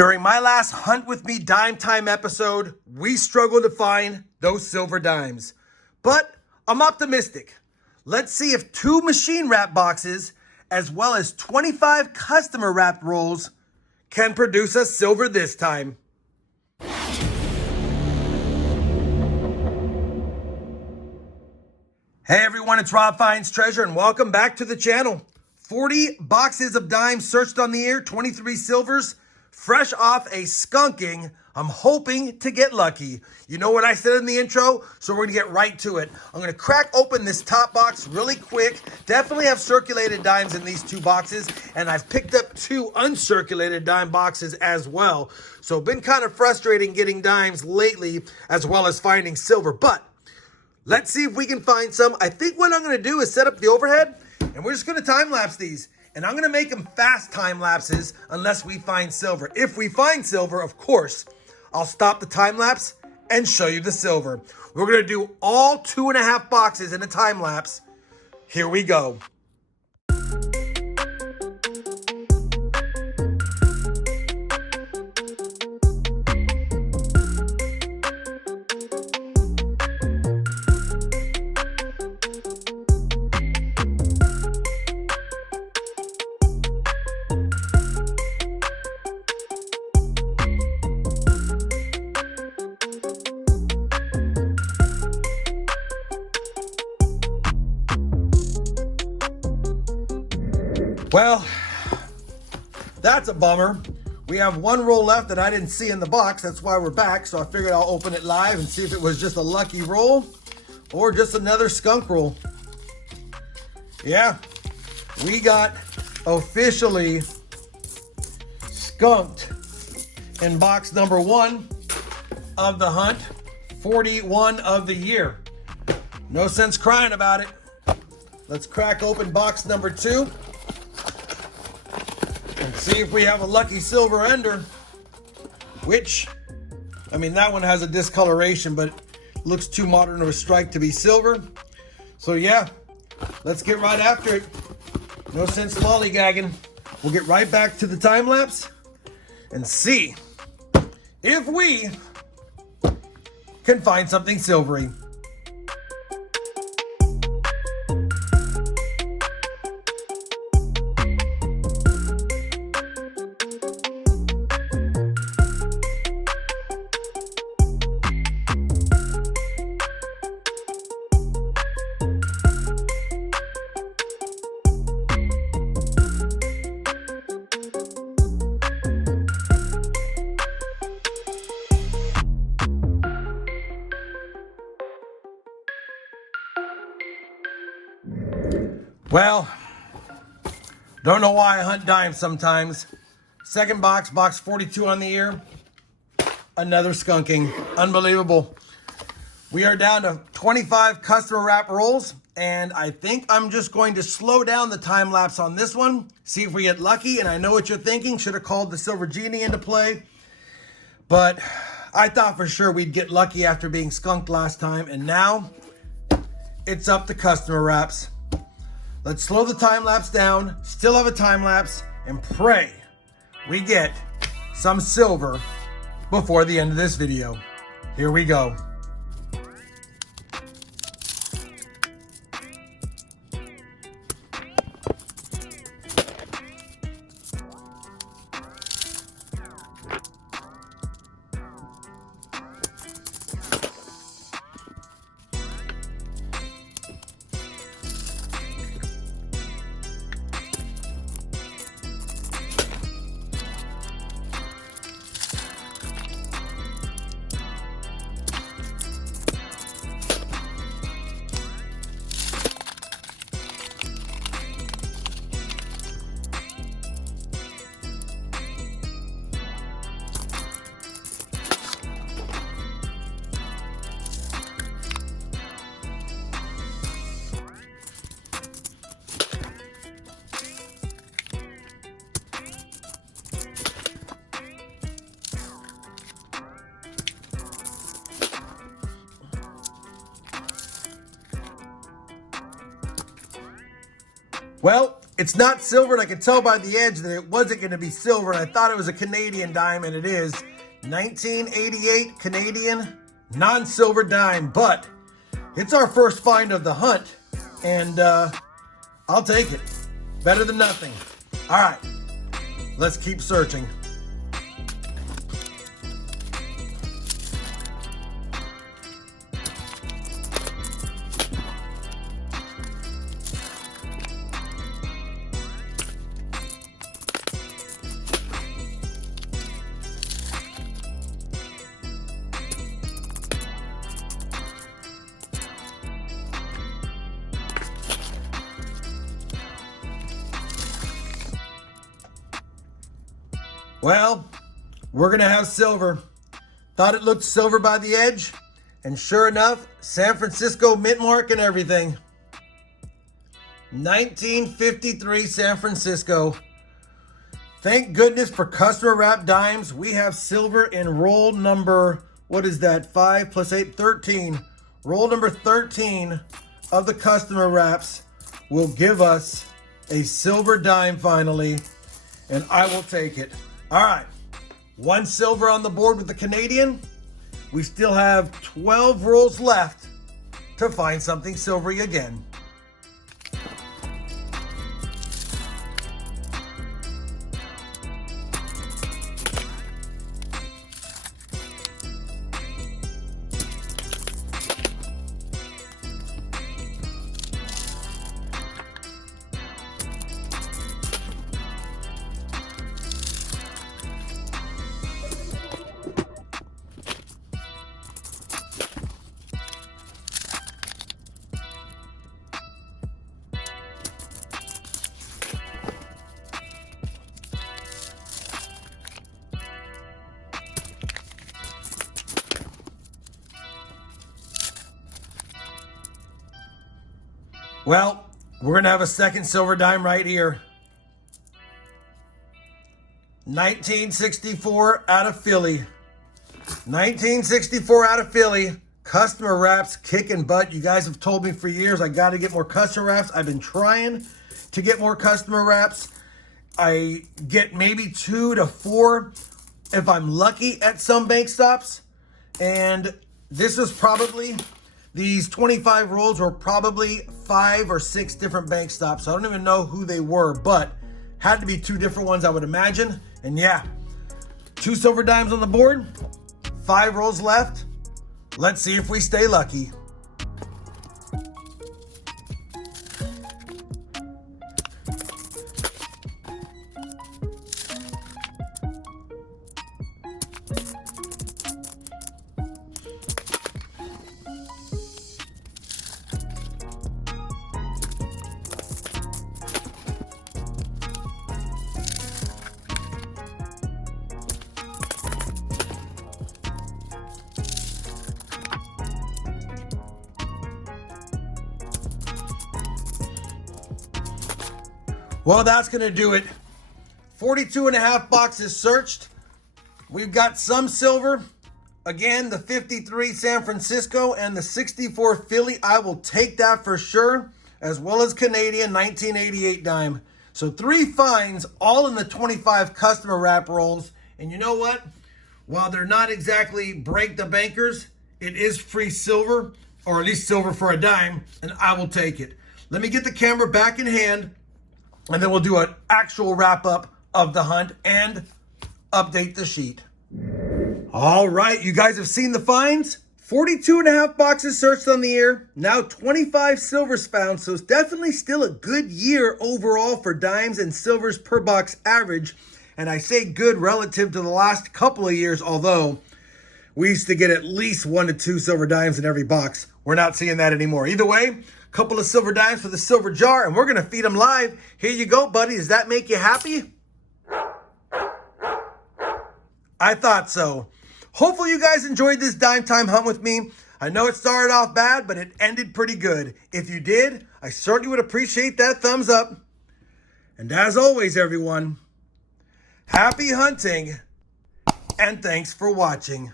During my last Hunt With Me Dime Time episode, we struggled to find those silver dimes. But I'm optimistic. Let's see if 2 machine wrap boxes, as well as 25 customer wrapped rolls, can produce us silver this time. Hey everyone, it's Rob Finds Treasure and welcome back to the channel. 40 boxes of dimes searched on the air, 23 silvers, fresh off a skunking. I'm hoping to get lucky. You know what I said in the intro? So we're gonna get right to it. I'm gonna crack open this top box really quick. Definitely have circulated dimes in these 2 boxes, and I've picked up 2 uncirculated dime boxes as well. So been kind of frustrating getting dimes lately, as well as finding silver, but let's see if we can find some. I think what I'm gonna do is set up the overhead, and we're just gonna time lapse these. And I'm gonna make them fast time lapses unless we find silver. If we find silver, of course, I'll stop the time lapse and show you the silver. We're gonna do all 2.5 boxes in a time lapse. Here we go. Well, that's a bummer. We have 1 roll left that I didn't see in the box. That's why we're back. So I figured I'll open it live and see if it was just a lucky roll or just another skunk roll. Yeah, we got officially skunked in box number 1 of the hunt, 41 of the year. No sense crying about it. Let's crack open box number 2. And see if we have a lucky silver ender, which, I mean, that one has a discoloration, but looks too modern of a strike to be silver. So yeah, let's get right after it. No sense lollygagging. We'll get right back to the time lapse and see if we can find something silvery. Well, don't know why I hunt dimes sometimes. Second box, box 42 on the ear. Another skunking. Unbelievable. We are down to 25 customer wrap rolls, and I think I'm just going to slow down the time lapse on this one, see if we get lucky. And I know what you're thinking, should have called the silver genie into play, but I thought for sure we'd get lucky after being skunked last time, and now it's up to customer wraps. Let's slow the time lapse down, still have a time lapse, and pray we get some silver before the end of this video. Here we go. Well, It's not silver, and I could tell by the edge that it wasn't going to be silver, and I thought it was a Canadian dime, and it is. 1988 Canadian non-silver dime, but it's our first find of the hunt, and I'll take it. Better than nothing. All right, let's keep searching. Well, we're going to have silver. Thought it looked silver by the edge, and sure enough, San Francisco mint mark and everything. 1953 San Francisco. Thank goodness for customer wrap dimes. We have silver in roll number, what is that, 5 plus 8, 13. Roll number 13 of the customer wraps will give us a silver dime finally, and I will take it. All right, one silver on the board with the Canadian. We still have 12 rolls left to find something silvery again. Well, we're going to have a second silver dime right here. 1964 out of Philly. 1964 out of Philly. Customer wraps kicking butt. You guys have told me for years I got to get more customer wraps. I've been trying to get more customer wraps. I get maybe 2 to 4 if I'm lucky at some bank stops. And this was probably... These 25 rolls were probably 5 or 6 different bank stops. I don't even know who they were, but had to be 2 different ones, I would imagine. And yeah, 2 silver dimes on the board, 5 rolls left. Let's see if we stay lucky. Well, that's going to do it. 42 and a half boxes searched. We've got some silver. Again, the 53 San Francisco and the 64 Philly. I will take that for sure, as well as Canadian 1988 dime. So 3 finds, all in the 25 customer wrap rolls. And you know what? While they're not exactly break the bankers, it is free silver, or at least silver for a dime, and I will take it. Let me get the camera back in hand, and then we'll do an actual wrap up of the hunt and update the sheet. All right, you guys have seen the finds. 42 and a half boxes searched on the year. Now 25 silvers found, so it's definitely still a good year overall for dimes and silvers per box average. And I say good relative to the last couple of years, although we used to get at least 1 to 2 silver dimes in every box. We're not seeing that anymore. Either way, couple of silver dimes for the silver jar, and we're going to feed them live. Here you go, buddy. Does that make you happy? I thought so. Hopefully you guys enjoyed this dime time hunt with me. I know it started off bad, but it ended pretty good. If you did, I certainly would appreciate that thumbs up. And as always, everyone, happy hunting, and thanks for watching.